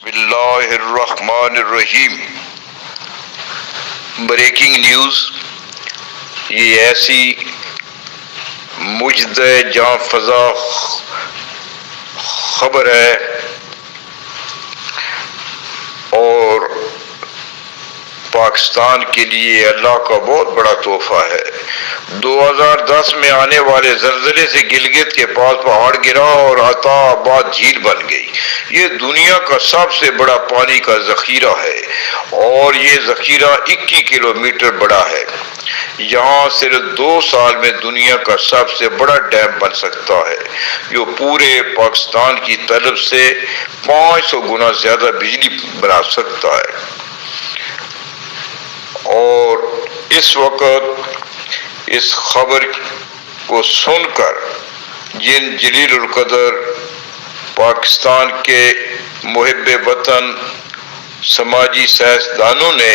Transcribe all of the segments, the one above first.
بسم اللہ الرحمن الرحیم۔ بریکنگ نیوز، یہ ایسی مجد جاں فضا خبر ہے اور پاکستان کے لیے اللہ کا بہت بڑا تحفہ ہے۔ 2010 میں آنے والے زلزلے سے گلگت کے پاس پہاڑ گرا اور عطا آباد جھیل بن گئی۔ یہ دنیا کا سب سے بڑا پانی کا ذخیرہ ہے اور یہ ذخیرہ 21 کلومیٹر بڑا ہے۔ یہاں صرف 2 سال میں دنیا کا سب سے بڑا ڈیم بن سکتا ہے جو پورے پاکستان کی طلب سے 500 گنا زیادہ بجلی بنا سکتا ہے۔ اور اس وقت اس خبر کو سن کر جن جلیل القدر پاکستان کے محب وطن سماجی سیاستدانوں نے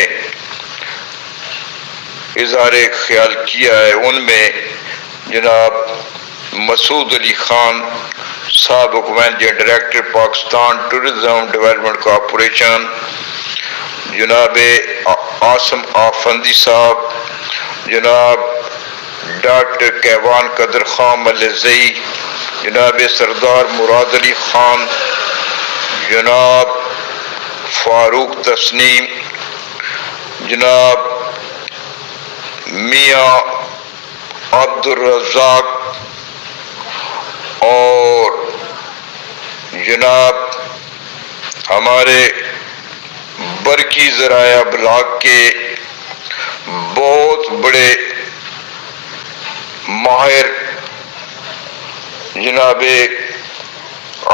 اظہار خیال کیا ہے، ان میں جناب مسعود علی خان سابق managing director Pakistan tourism development corporation, جناب عاصم آفندی صاحب، جناب ڈاکٹر کیوان قدر خان ملزئی، جناب سردار مراد علی خان، جناب فاروق تسنیم، جناب میاں عبد الرزاق اور جناب ہمارے برقی ذرائع ابلاغ کے بہت بڑے ماہر جناب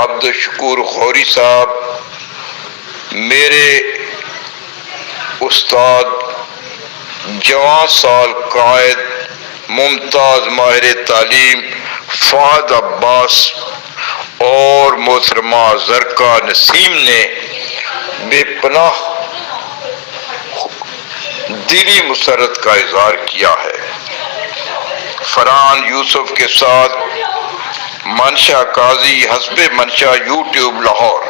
عبد الشکور غوری صاحب، میرے استاد جوان سال قائد ممتاز ماہر تعلیم فہد عباس اور محترمہ زرقا نسیم نے بے پناہ دلی مسرت کا اظہار کیا ہے۔ فرحان یوسف کے ساتھ منشا قاضی، حسب منشا، یوٹیوب لاہور۔